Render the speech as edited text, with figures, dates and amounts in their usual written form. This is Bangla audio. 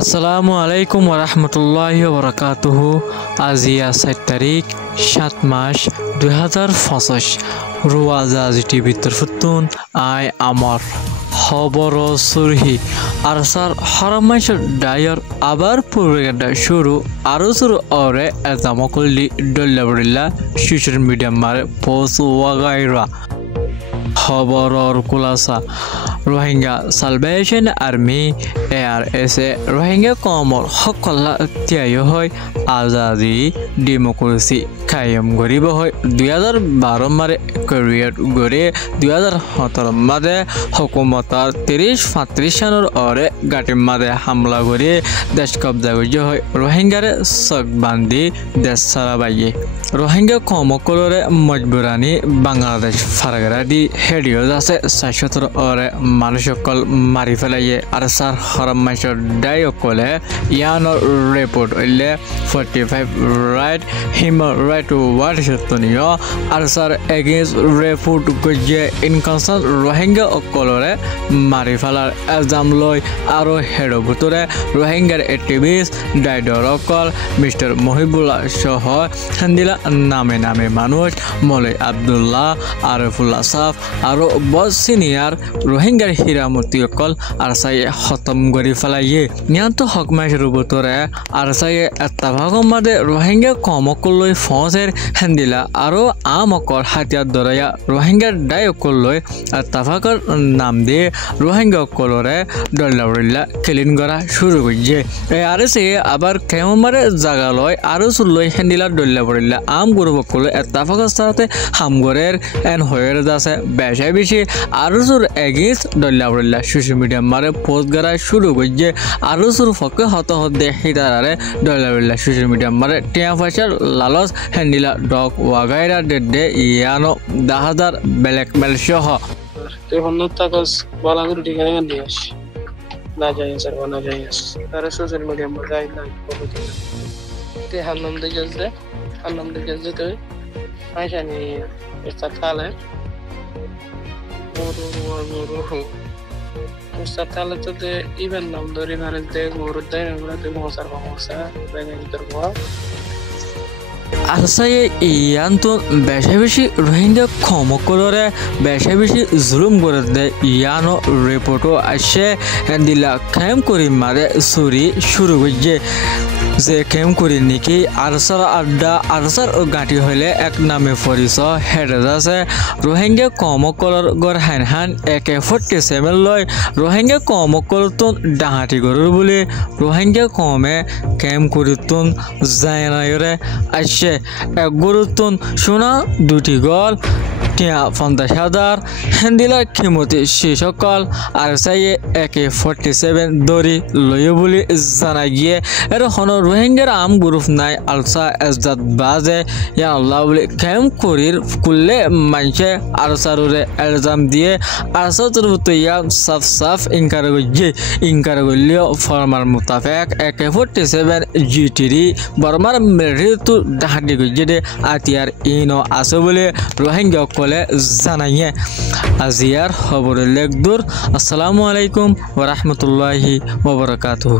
আসসালামু আলাইকুম ওরহমতুল্লাহি ওবরাকাতুহু। আজিয়া 7 তারিখ 7 মাস 2025 রোয়াজাজি টিভি তরফতুন আই আমার খবর সুরহি আরসার হরমাইশ ডায়র আবার পুরোটা শুরু আরো শুরু ওরে এজামকলি ডল্লাবরিল্লা সোশ্যাল মিডিয়া মারে পোস্ট ওয়াগাইরা খবরর কুলাসা Rohingya salvation army ARSA Rohingya কমর সকল ত্যায় হয় আজাদি ডেমোক্রেসি কায়েম গরিব হয় 2012 মারে ক্যারিয়ার গড়ে 2017 মাদে হুকুমতার 30-35 সনের ওরে গাটির মাদে হামলা করে দেশ কবজা গজে হয় রোহিঙ্গারে সকবান্দি দেশ ছাড়া বাইয়ে রোহিঙ্গা কমকলরে মজবুরানি বাংলাদেশ ফারাগারাদি হেডিও আছে 617 ওরে মানুষ সকল মারি ফেলাইয়ে আর সার হরমাইশর ডাইকলে ইয়ানোর রিপোর্ট হইলে 45 রাইট হিউম্যান রাইট ওয়ার্ড সত্যনীয় আর সার এগেইনস্ট রিপোর্ট গজে ইনকনসার্ন রোহিঙ্গা অকলরে মারি ফেলার এলজাম লয় আর হেডো ভিতরে রোহিঙ্গার অ্যাক্টিভিস্ট ডাইডর অকল মিস্টার মহিবুল্লাহ সহ হান্দিলা নামে নামে মানুষ মৌলাই আবদুল্লাহ আরিফুল্লাহ সাফ আর বস সিনিয়র রোহিঙ্গার হীরামতি অকল আর সাই খতম করে ফেলাইয়ে নিয়ন্ত হকমাইশের ভিতরে আর সাই এত্তাভাগম মাদে রোহিঙ্গা কমকলই ফৌজের হান্দিলা আর আমকল হাতিয়ার দরাইয়া রোহিঙ্গার ডাইকলই এত্তাভাগর নাম দিয়ে রোহিঙ্গা অকলরে ডল্লাবরিল্লা ক্লিন করা শুরু করছে আর সে আবার কেমমারে জাগালয় আরো চুলই হান্দিলা ডল্লাবরিল্লা আম গরু বকলে এত্তাভাগর সাথে হামগরের এন হয়ে যাচ্ছে বেশি বেশি আরো চুর এগেইনস্ট ডল্লাবরিল্লা সোশ্যাল মিডিয়া মারে পোস্ট করা শুরু করছে আরো চুর ফকে হত হতে হিতারে ডল্লাবরিল্লা সোশ্যাল মিডিয়া মারে টিয়া পয়সার লালচ হ্যান্ডিলা ডগ ওয়াগাইরা ডে ইয়ানো 10,000 ব্ল্যাকমেল সহ Taqos balanguru digangan dia. Na jaya sir wana jaya. Tare social media ma guideline follow kira. Te hanam de jazde to aisha ni istatale. Guru. Istatale to de even nam dori mares de guru de ngura de mosar benen terwa. আরসায়ে ইয়ান্তু বেশি বেশি রোহিঙ্গা কমকলরে বেশি বেশি জুলুম করে দে ইয়ানো রিপোর্টও আসে দিলা কায়েম করি মারে সুরি শুরু করছে যে কেম করি নাকি আরসার আড্ডা আরসার গাঁটি হইলে এক নামে পরিচয় হেডে আছে রোহিঙ্গা কমকলর গড় হান AK-47 লয় রোহিঙ্গা কমকল তো ডাহাটি গরুর বলে রোহিঙ্গা কমে কেম করি তুন যায় না আসছে এক গরুতুন সোনা দুটি গল টিয়া 50,000 হেন্দিলা খিমতি শিশকল আর সাইয়ে AK-47 দড়ি লয় বলে জানা গিয়ে এর হন রোহিঙ্গার আম গ্রুপ নাই আলসা এজদাদ বাজে ইয়া আল্লাহ বলে কেম করির কুল্লে মানছে আর সারুরে এলজাম দিয়ে আর সতর ইয়া সাফ ইনকার গলিও ফরমার মুতাফিক AK-47 GTD বর্মার মেরিতু ডাহাডি গজে আতিয়ার ইনো আছে বলে রোহিঙ্গা কলে জানাইয়ে আজিয়ার খবর লেখদুর। আসসালামু আলাইকুম ওয়া রাহমাতুল্লাহি ওয়া বারাকাতুহু।